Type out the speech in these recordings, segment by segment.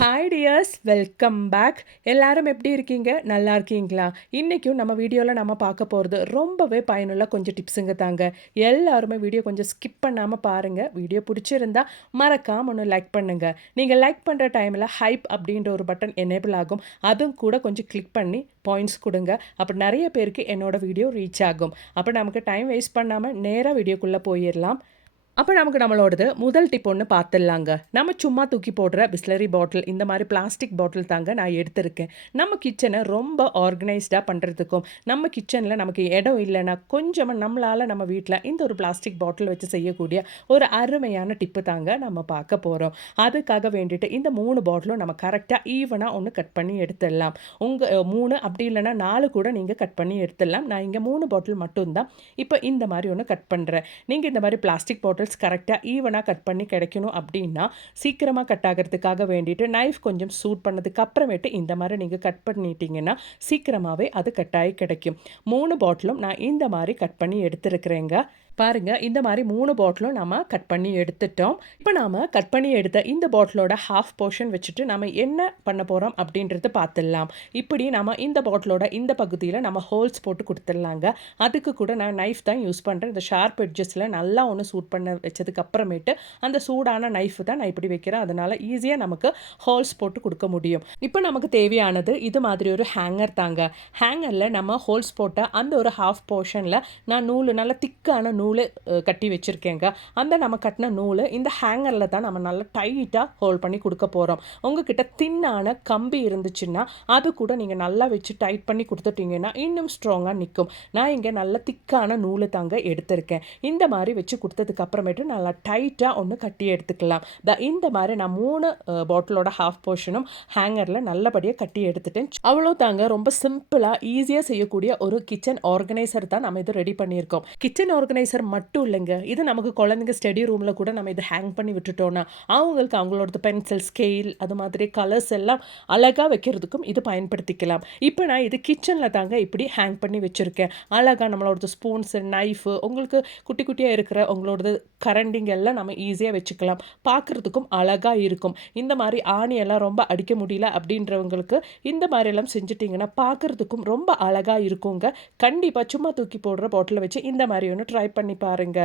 Hi tears, welcome back. எல்லாரும் எப்படி இருக்கீங்க? நல்லா இருக்கீங்களா? இன்றைக்கும் நம்ம வீடியோவில் நம்ம பார்க்க போகிறது ரொம்பவே பயனுள்ள கொஞ்சம் டிப்ஸுங்க தாங்க. எல்லாருமே வீடியோ கொஞ்சம் ஸ்கிப் பண்ணாமல் பாருங்கள். வீடியோ பிடிச்சிருந்தா மறக்காம ஒன்று லைக் பண்ணுங்கள். நீங்கள் லைக் பண்ணுற டைமில் ஹைப் அப்படின்ற ஒரு பட்டன் எனேபிள் ஆகும். அதுவும் கூட கொஞ்சம் கிளிக் பண்ணி பாயிண்ட்ஸ் கொடுங்க. அப்போ நிறைய பேருக்கு என்னோடய வீடியோ ரீச் ஆகும். அப்போ நமக்கு டைம் வேஸ்ட் பண்ணாமல் நேராக வீடியோக்குள்ளே போயிடலாம். அப்போ நமக்கு நம்மளோடது முதல் டிப் ஒன்று பார்த்துடலாங்க. நம்ம சும்மா தூக்கி போடுற பிஸ்லரி பாட்டில், இந்த மாதிரி பிளாஸ்டிக் பாட்டில் தாங்க நான் எடுத்திருக்கேன். நம்ம கிச்சனை ரொம்ப ஆர்கனைஸ்டாக பண்ணுறதுக்கும், நம்ம கிச்சனில் நமக்கு இடம் இல்லைன்னா கொஞ்சமாக நம்மளால் நம்ம வீட்டில் இந்த ஒரு பிளாஸ்டிக் பாட்டில் வச்சு செய்யக்கூடிய ஒரு அருமையான டிப்பு தாங்க நம்ம பார்க்க போகிறோம். அதுக்காக வேண்டிட்டு இந்த 3 பாட்டிலும் நம்ம கரெக்டாக ஈவனாக ஒன்று கட் பண்ணி எடுத்துடலாம். உங்கள் 3 அப்படி இல்லைன்னா 4 கூட நீங்கள் கட் பண்ணி எடுத்துடலாம். நான் இங்கே 3 பாட்டில் மட்டும்தான் இப்போ இந்த மாதிரி ஒன்று கட் பண்ணுறேன். நீங்கள் இந்த மாதிரி பிளாஸ்டிக் பாட்டில் கரெக்டாக ஈவனாக கட் பண்ணி கிடைக்கணும் அப்படின்னா சீக்கிரமாக கட் ஆகிறதுக்காக வேண்டிட்டு நைஃப் கொஞ்சம் சூட் பண்ணதுக்கு அப்புறமேட்டு இந்த மாதிரி நீங்கள் கட் பண்ணிட்டீங்கன்னா சீக்கிரமாகவே அது கட்டாயி கிடைக்கும். 3 பாட்டிலும் நான் இந்த மாதிரி கட் பண்ணி எடுத்துருக்கிறேங்க. பாருங்க, இந்த மாதிரி 3 பாட்டிலும் நம்ம கட் பண்ணி எடுத்துட்டோம். இப்போ நாம கட் பண்ணி எடுத்த இந்த பாட்டிலோட ஹாஃப் போர்ஷன் வச்சுட்டு நம்ம என்ன பண்ண போகிறோம் அப்படின்றது பார்த்துடலாம். இப்படி நம்ம இந்த பாட்டிலோட இந்த பகுதியில் நம்ம ஹோல்ஸ் போட்டு கொடுத்துடலாங்க. அதுக்கு கூட நான் நைஃப் தான் யூஸ் பண்ணுறேன். இந்த ஷார்ப் எட்ஜஸில் நல்லா ஒன்று சூட் பண்ண வச்சதுக்கு அப்புறமேட்டு அந்த சூடான நைஃப் தான் நான் இப்படி வைக்கிறேன். அதனால் ஈஸியாக நமக்கு ஹோல்ஸ் போட்டு கொடுக்க முடியும். இப்போ நமக்கு தேவையானது இது மாதிரி ஒரு ஹேங்கர் தாங்க. ஹேங்கரில் நம்ம ஹோல்ஸ் போட்ட அந்த ஒரு ஹாஃப் போர்ஷனில் நான் நல்லா திக்கான நூல் கட்டி வச்சுருக்கேங்க. அந்த நம்ம கட்டின நூல் இந்த ஹேங்கரில் தான் நம்ம நல்லா டைட்டாக ஹோல்ட் பண்ணி கொடுக்க போகிறோம். உங்ககிட்ட தின்னான கம்பி இருந்துச்சுன்னா அது கூட நீங்கள் நல்லா வச்சு டைட் பண்ணி கொடுத்துட்டீங்கன்னா இன்னும் ஸ்ட்ராங்காக நிற்கும். நான் இங்கே நல்ல திக்கான நூல் தாங்க எடுத்திருக்கேன். இந்த மாதிரி வச்சு கொடுத்ததுக்கு அப்புறமேட்டு நல்லா டைட்டாக ஒன்று கட்டி எடுத்துக்கலாம். இந்த மாதிரி நான் 3 பாட்டிலோட ஹாஃப் போர்ஷனும் ஹேங்கரில் நல்லபடியாக கட்டி எடுத்துட்டேன். அவ்வளோ தாங்க. ரொம்ப சிம்பிளாக ஈஸியாக செய்யக்கூடிய ஒரு கிச்சன் ஆர்கனைசர் தான் நம்ம இது ரெடி பண்ணியிருக்கோம். கிச்சன் ஆர்கனைசர் மட்டும் இல்லைங்க, இது நமக்கு குழந்தைங்க ஸ்டடி ரூமில் கூட நம்ம இதை ஹேங் பண்ணி விட்டுட்டோன்னா அவங்களுக்கு அவங்களோட பென்சில், ஸ்கேல், அது மாதிரி கலர்ஸ் எல்லாம் அழகாக வைக்கிறதுக்கும் இது பயன்படுத்திக்கலாம். இப்போ நான் இது கிச்சனில் தாங்க இப்படி ஹேங் பண்ணி வச்சுருக்கேன். அழகாக நம்மளோட ஸ்பூன்ஸு, நைஃபு, உங்களுக்கு குட்டி குட்டியாக இருக்கிற உங்களோட கரண்டிங்க எல்லாம் நம்ம ஈஸியாக வச்சுக்கலாம். பார்க்குறதுக்கும் அழகாக இருக்கும். இந்த மாதிரி ஆணியெல்லாம் ரொம்ப அடிக்க முடியல அப்படின்றவங்களுக்கு இந்த மாதிரியெல்லாம் செஞ்சுட்டிங்கன்னா பார்க்குறதுக்கும் ரொம்ப அழகாக இருக்குங்க. கண்டிப்பாக சும்மா தூக்கி போடுற பாட்டிலை வச்சு இந்த மாதிரி ஒன்று ட்ரை பண்ணி பாருங்க.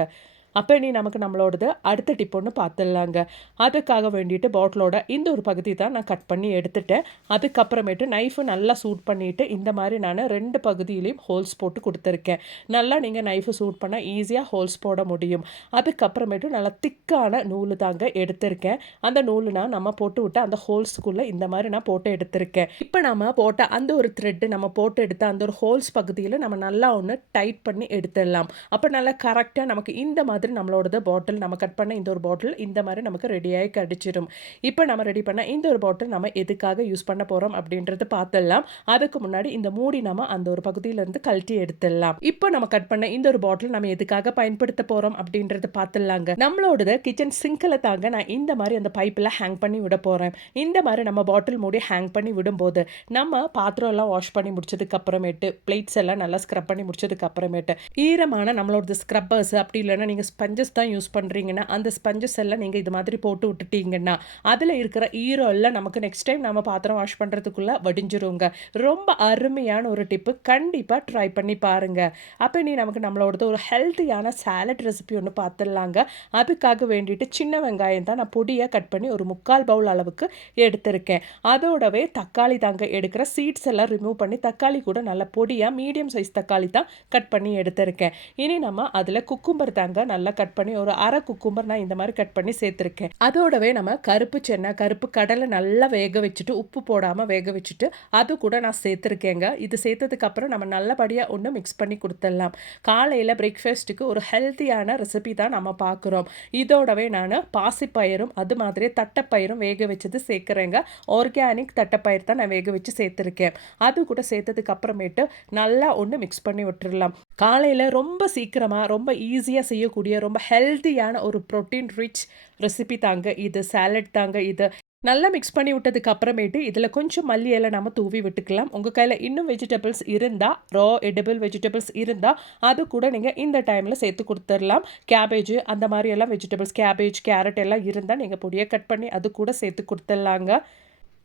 அப்போ நமக்கு நம்மளோடது அடுத்த டிப் ஒன்று பார்த்துடலாங்க. அதுக்காக வேண்டிட்டு பாட்டிலோட இந்த ஒரு பகுதி தான் நான் கட் பண்ணி எடுத்துட்டேன். அதுக்கப்புறமேட்டு நைஃபை நல்லா சூட் பண்ணிவிட்டு இந்த மாதிரி நான் 2 பகுதியிலையும் ஹோல்ஸ் போட்டு கொடுத்துருக்கேன். நல்லா நீங்கள் நைஃபை சூட் பண்ணால் ஈஸியாக ஹோல்ஸ் போட முடியும். அதுக்கப்புறமேட்டு நல்லா திக்கான நூல் தாங்க எடுத்திருக்கேன். அந்த நூலுனா நம்ம போட்டு விட்ட அந்த ஹோல்ஸுக்குள்ளே இந்த மாதிரி நான் போட்டு எடுத்திருக்கேன். இப்போ நம்ம போட்ட அந்த ஒரு த்ரெட்டு நம்ம போட்டு எடுத்த அந்த ஒரு ஹோல்ஸ் பகுதியில் நம்ம நல்லா ஒன்று டைட் பண்ணி எடுத்துடலாம். அப்போ நல்லா கரெக்டாக நமக்கு இந்த மாதிரி நம்மளோட பாட்டில் நம்ம கட் பண்ண இந்த ஒரு பாட்டில் இந்த மாதிரி நமக்கு ரெடியாகி கிடைச்சிடும். இப்போ நம்ம ரெடி பண்ண இந்த ஒரு பாட்டில் நம்ம எதுக்காக யூஸ் பண்ண போகிறோம் அப்படின்றது பார்த்துடலாம். அதுக்கு முன்னாடி இந்த மூடி நம்ம அந்த ஒரு பகுதியிலேருந்து கழட்டி எடுத்துடலாம். இப்போ நம்ம கட் பண்ண இந்த ஒரு பாட்டில் நம்ம எதுக்காக பயன்படுத்த போகிறோம் அப்படின்றது பார்த்துடலாங்க. நம்மளோட கிச்சன் சிங்கில் தாங்க நான் இந்த மாதிரி அந்த பைப்பில் ஹேங் பண்ணி விட போகிறேன். இந்த மாதிரி நம்ம பாட்டில் மூடி ஹேங் பண்ணி விடும்போது நம்ம பாத்திரம் எல்லாம் வாஷ் பண்ணி முடிச்சதுக்கு அப்புறமேட்டு பிளேட்ஸ் எல்லாம் நல்லா ஸ்க்ரப் பண்ணி முடிச்சதுக்கு அப்புறமேட்டு ஈரமான நம்மளோட ஸ்க்ரப்பர்ஸ் அப்படி இல்லைன்னா நீங்கள் ஸ்பஞ்சஸ் தான் யூஸ் பண்ணுறீங்கன்னா அந்த ஸ்பஞ்சஸ் எல்லாம் நீங்கள் இது மாதிரி போட்டு விட்டுட்டீங்கன்னா அதில் இருக்கிற ஈரம் எல்லாம் நமக்கு நெக்ஸ்ட் டைம் நம்ம பாத்திரம் வாஷ் பண்ணுறதுக்குள்ளே வடிஞ்சிருங்க. ரொம்ப அருமையான ஒரு டிப்பு, கண்டிப்பாக ட்ரை பண்ணி பாருங்கள். அப்போ நமக்கு நம்மளோடது ஒரு ஹெல்த்தியான சாலட் ரெசிபி ஒன்று பார்த்துடலாங்க. அதுக்காக வேண்டிட்டு சின்ன வெங்காயம் தான் நான் பொடியாக கட் பண்ணி ஒரு 3/4 பவுல் அளவுக்கு எடுத்திருக்கேன். அதோடவே தக்காளி தாங்க எடுக்கிற சீட்ஸ் எல்லாம் ரிமூவ் பண்ணி தக்காளி கூட நல்ல பொடியாக மீடியம் சைஸ் தக்காளி தான் கட் பண்ணி எடுத்திருக்கேன். இனி நம்ம அதில் குக்கும்பர் தாங்க நல்லா கட் பண்ணி ஒரு அரை குக்கும்பர் நான் இந்த மாதிரி கட் பண்ணி சேர்த்துருக்கேன். அதோடவே நம்ம கருப்பு சென்னா, கருப்பு கடலை நல்லா வேக வச்சுட்டு உப்பு போடாமல் வேக வச்சுட்டு அது கூட நான் சேர்த்துருக்கேங்க. இது சேர்த்ததுக்கு அப்புறம் நம்ம நல்லபடியாக ஒன்று மிக்ஸ் பண்ணி கொடுத்துடலாம். காலையில் பிரேக்ஃபாஸ்ட்டுக்கு ஒரு ஹெல்த்தியான ரெசிபி தான் நம்ம பார்க்குறோம். இதோடவே நான் பாசிப்பயிரும் அது மாதிரி தட்டைப்பயிரும் வேக வச்சது சேர்க்குறேங்க. ஆர்கானிக் தட்டைப்பயிர் தான் நான் வேக வச்சு சேர்த்துருக்கேன். அது கூட சேர்த்ததுக்கு அப்புறமேட்டு நல்லா ஒன்று மிக்ஸ் பண்ணி விட்டுடலாம். காலையில் ரொம்ப சீக்கிரமாக ரொம்ப ஈஸியாக செய்யக்கூடிய ரொம்ப ஹெல்த்தியான ஒரு ப்ரோட்டீன் ரிச் ரெசிபி தாங்க இது. சாலட் தாங்க இது. நல்லா மிக்ஸ் பண்ணி விட்டதுக்கு அப்புறமேட்டு இதில் கொஞ்சம் மல்லி இலை நம்ம தூவி விட்டுக்கலாம். உங்கள் கையில் இன்னும் வெஜிடபிள்ஸ் இருந்தால், ரா எடிபிள் வெஜிடபிள்ஸ் இருந்தால் அது கூட நீங்கள் இந்த டைமில் சேர்த்து கொடுத்துடலாம். கேபேஜ் அந்த மாதிரி எல்லாம் வெஜிடபிள்ஸ், கேபேஜ், கேரட் எல்லாம் இருந்தால் நீங்கள் பொடியை கட் பண்ணி அது கூட சேர்த்து கொடுத்துடலாங்க.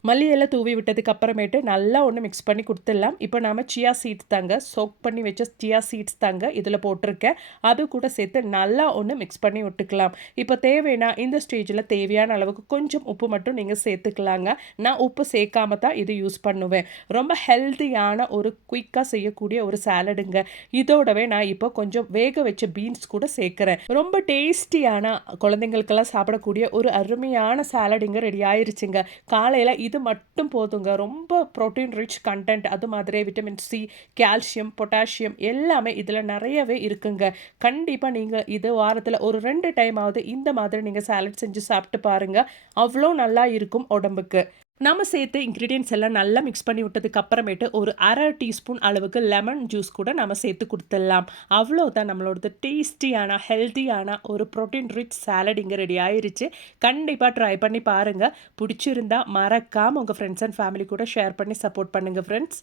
மல்லி இலை தூவி விட்டதுக்கு அப்புறமேட்டு நல்லா ஒன்று மிக்ஸ் பண்ணி கொடுத்துடலாம். இப்போ நாம சியா சீட்ஸ் தாங்க, சோக் பண்ணி வச்ச சியா சீட்ஸ் தாங்க இதில் போட்டிருக்கேன். அது கூட சேர்த்து நல்லா ஒன்று மிக்ஸ் பண்ணி விட்டுக்கலாம். இப்போ தேவைன்னா இந்த ஸ்டேஜில் தேவையான அளவுக்கு கொஞ்சம் உப்பு மட்டும் நீங்கள் சேர்த்துக்கலாங்க. நான் உப்பு சேர்க்காம தான் இது யூஸ் பண்ணுவேன். ரொம்ப ஹெல்த்தியான ஒரு குயிக்காக செய்யக்கூடிய ஒரு சாலடுங்க. இதோடவே நான் இப்போ கொஞ்சம் வேக வச்ச பீன்ஸ் கூட சேர்க்குறேன். ரொம்ப டேஸ்டியான குழந்தைங்களுக்கெல்லாம் சாப்பிடக்கூடிய ஒரு அருமையான சாலட் இங்கே ரெடி ஆயிருச்சுங்க. காலையில் இது மட்டும் போதுங்க. ரொம்ப ப்ரோட்டீன் ரிச் கண்டென்ட், அது மாதிரி விட்டமின் சி, கால்சியம், பொட்டாசியம் எல்லாமே இதில் நிறையவே இருக்குங்க. கண்டிப்பாக நீங்கள் இது வாரத்தில் ஒரு 2 டைமாவது இந்த மாதிரி நீங்கள் சாலட் செஞ்சு சாப்பிட்டு பாருங்க. அவ்வளோ நல்லா இருக்கும் உடம்புக்கு. நம்ம சேர்த்து இன்க்ரீடியன்ட்ஸ் எல்லாம் நல்லா மிக்ஸ் பண்ணி விட்டதுக்கு அப்புறமேட்டு ஒரு 1/2 டீஸ்பூன் அளவுக்கு லெமன் ஜூஸ் கூட நம்ம சேர்த்து கொடுத்துடலாம். அவ்வளோதான், நம்மளோட டேஸ்டியான ஹெல்த்தியான ஒரு ப்ரோட்டீன் ரிச் சாலட் இங்கே ரெடி ஆயிருச்சு. கண்டிப்பாக ட்ரை பண்ணி பாருங்கள். பிடிச்சிருந்தா மறக்காமல் உங்கள் ஃப்ரெண்ட்ஸ் அண்ட் ஃபேமிலி கூட ஷேர் பண்ணி சப்போர்ட் பண்ணுங்கள் ஃப்ரெண்ட்ஸ்.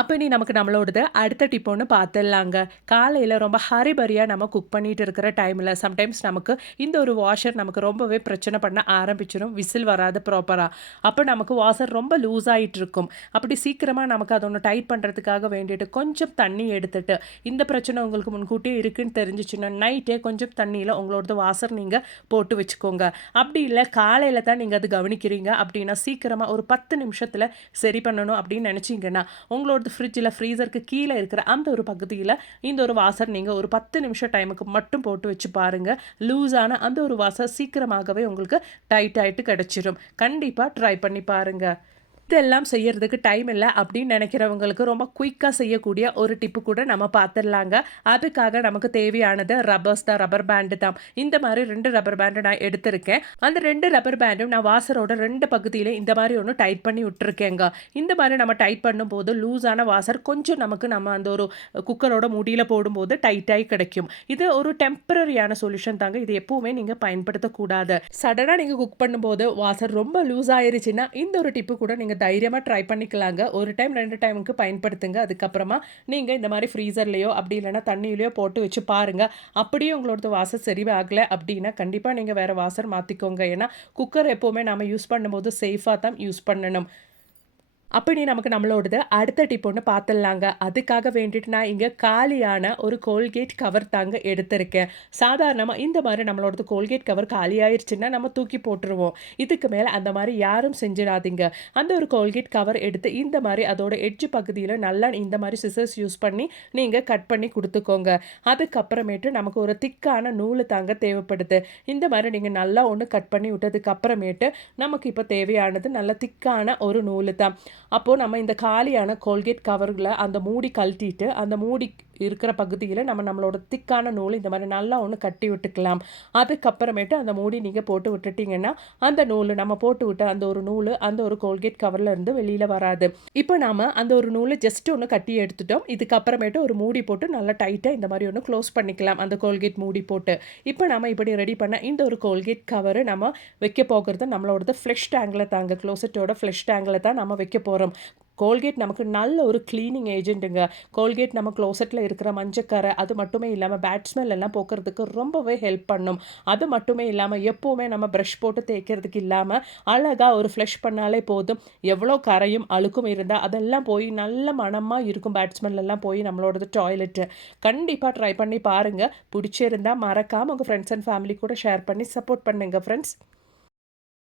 அப்போ நீ நமக்கு நம்மளோடது அடுத்த டிப் ஒன்று பார்த்துடலாங்க. காலையில் ரொம்ப ஹரிபரியாக நம்ம குக் பண்ணிட்டு இருக்கிற டைமில் சம்டைம்ஸ் நமக்கு இந்த ஒரு வாஷர் நமக்கு ரொம்பவே பிரச்சனை பண்ண ஆரம்பிச்சிடும். விசில் வராது ப்ராப்பராக. அப்போ நமக்கு வாஷர் ரொம்ப லூஸ் ஆகிட்டு இருக்கும். அப்படி சீக்கிரமாக நமக்கு அதை ஒன்று டைட் பண்ணுறதுக்காக வேண்டிட்டு கொஞ்சம் தண்ணி எடுத்துட்டு, இந்த பிரச்சனை உங்களுக்கு முன்கூட்டியே இருக்குன்னு தெரிஞ்சிச்சுன்னா நைட்டே கொஞ்சம் தண்ணியில் உங்களோட வாஷர் நீங்கள் போட்டு வச்சுக்கோங்க. அப்படி இல்லை காலையில் தான் நீங்கள் அது கவனிக்கிறீங்க அப்படின்னா சீக்கிரமாக ஒரு 10 நிமிஷத்தில் சரி பண்ணணும் அப்படின்னு நினச்சிங்கன்னா உங்களோட ஃப்ரிட்ஜில் ஃப்ரீசருக்கு கீழே இருக்கிற அந்த ஒரு பகுதியில் இந்த ஒரு வாஷர் நீங்கள் ஒரு 10 நிமிஷம் டைமுக்கு மட்டும் போட்டு வச்சு பாருங்கள். லூஸான அந்த ஒரு வாஷர் சீக்கிரமாகவே உங்களுக்கு டைட் ஆகிட்டு கிடச்சிரும். கண்டிப்பாக ட்ரை பண்ணி பாருங்கள். இதெல்லாம் செய்யறதுக்கு டைம் இல்லை அப்படின்னு நினைக்கிறவங்களுக்கு ரொம்ப குயிக்காக செய்யக்கூடிய ஒரு டிப்பு கூட நம்ம பார்த்துடலாங்க. அதுக்காக நமக்கு தேவையானது ரப்பர்ஸ் தான், ரப்பர் பேண்டு தான். இந்த மாதிரி 2 ரப்பர் பேண்டு நான் எடுத்திருக்கேன். அந்த 2 ரப்பர் பேண்டும் நான் வாசரோட 2 பகுதியில் இந்த மாதிரி ஒன்று டைட் பண்ணி விட்டுருக்கேங்க. இந்த மாதிரி நம்ம டைட் பண்ணும்போது லூஸான வாசர் கொஞ்சம் நம்ம அந்த ஒரு குக்கரோட மூடியில் போடும்போது டைட்டாகி கிடைக்கும். இது ஒரு டெம்பரரியான சொல்யூஷன் தாங்க. இது எப்பவுமே நீங்கள் பயன்படுத்தக்கூடாது. சடனாக நீங்கள் குக் பண்ணும்போது வாசர் ரொம்ப லூஸ் ஆயிருச்சுன்னா இந்த ஒரு டிப்பு கூட நீங்கள் தைரியமாக ட்ரை பண்ணிக்கலாங்க. ஒரு டைம் 2 டைமுக்கு பயன்படுத்துங்க. அதுக்கப்புறமா நீங்கள் இந்த மாதிரி ஃப்ரீசர்லேயோ அப்படி இல்லைன்னா தண்ணியிலையோ போட்டு வச்சு பாருங்கள். அப்படியே உங்களோட வாசர் சரி ஆகலை அப்படின்னா கண்டிப்பாக நீங்கள் வேறு வாசர் மாற்றிக்கோங்க. ஏன்னா குக்கர் எப்போவுமே நம்ம யூஸ் பண்ணும்போது சேஃபாக தான் யூஸ் பண்ணணும். அப்படி நமக்கு நம்மளோடது அடுத்த டிப் ஒன்று பார்த்துடலாங்க. அதுக்காக வேண்டிட்டு நான் இங்கே காலியான ஒரு கோல்கேட் கவர் தாங்க எடுத்திருக்கேன். சாதாரணமாக இந்த மாதிரி நம்மளோடது கோல்கேட் கவர் காலி ஆயிடுச்சுன்னா நம்ம தூக்கி போட்டுருவோம். இதுக்கு மேலே அந்த மாதிரி யாரும் செஞ்சிடாதீங்க. அந்த ஒரு கோல்கேட் கவர் எடுத்து இந்த மாதிரி அதோட எட்ஜ் பகுதியில் நல்லா இந்த மாதிரி சிசர்ஸ் யூஸ் பண்ணி நீங்கள் கட் பண்ணி கொடுத்துக்கோங்க. அதுக்கப்புறமேட்டு நமக்கு ஒரு திக்கான நூல் தாங்க தேவைப்படுது. இந்த மாதிரி நீங்கள் நல்லா ஒன்று கட் பண்ணி விட்டதுக்கு அப்புறமேட்டு நமக்கு இப்போ தேவையானது நல்ல திக்கான ஒரு நூல் தான். அப்போது நம்ம இந்த காலியான கோல்கேட் கவரில் அந்த மூடி கழட்டிட்டு அந்த மூடி இருக்கிற பகுதியில் நம்மளோட திக்கான நூல் இந்த மாதிரி நல்லா ஒன்று கட்டி விட்டுக்கலாம். அதுக்கப்புறமேட்டு அந்த மூடி நீங்கள் போட்டு விட்டுட்டிங்கன்னா அந்த நூல் நம்ம போட்டு விட்ட அந்த ஒரு நூல் அந்த ஒரு கோல்கேட் கவரில் இருந்து வெளியில் வராது. இப்போ நாம் அந்த ஒரு நூலை ஜஸ்ட் ஒன்று கட்டி எடுத்துட்டோம். இதுக்கப்புறமேட்டு ஒரு மூடி போட்டு நல்லா டைட்டாக இந்த மாதிரி ஒன்று க்ளோஸ் பண்ணிக்கலாம் அந்த கோல்கேட் மூடி போட்டு. இப்போ நம்ம இப்படி ரெடி பண்ண இந்த ஒரு கோல்கேட் கவர் நம்ம வைக்க போகிறது நம்மளோட ஃப்ளஷ் டேங்கில் தாங்க, க்ளோசட்டோட ஃப்ளஷ் டேங்கில் தான் நம்ம வைக்க போகிறோம். கோல்கேட் நமக்கு நல்ல ஒரு க்ளீனிங் ஏஜென்ட்டுங்க. கோல்கேட் நம்ம க்ளோசெட்டில் இருக்கிற மஞ்சக்கரை அது மட்டுமே இல்லாமல் பேட் ஸ்மெல் எல்லாம் போக்குறதுக்கு ரொம்பவே ஹெல்ப் பண்ணும். அது மட்டுமே இல்லாமல் எப்போவுமே நம்ம ப்ரஷ் போட்டு தேய்க்கிறதுக்கு இல்லாமல் அழகாக ஒரு ஃப்ளஷ் பண்ணாலே போதும். எவ்வளோ கரையும் அழுக்கும் இருந்தால் அதெல்லாம் போய் நல்ல மணமாக இருக்கும். பேட் ஸ்மெல் எல்லாம் போய் நம்மளோடது டாய்லெட்டு. கண்டிப்பாக ட்ரை பண்ணி பாருங்கள். பிடிச்சிருந்தால் மறக்காமல் உங்கள் ஃப்ரெண்ட்ஸ் அண்ட் ஃபேமிலி கூட ஷேர் பண்ணி சப்போர்ட் பண்ணுங்கள் ஃப்ரெண்ட்ஸ்.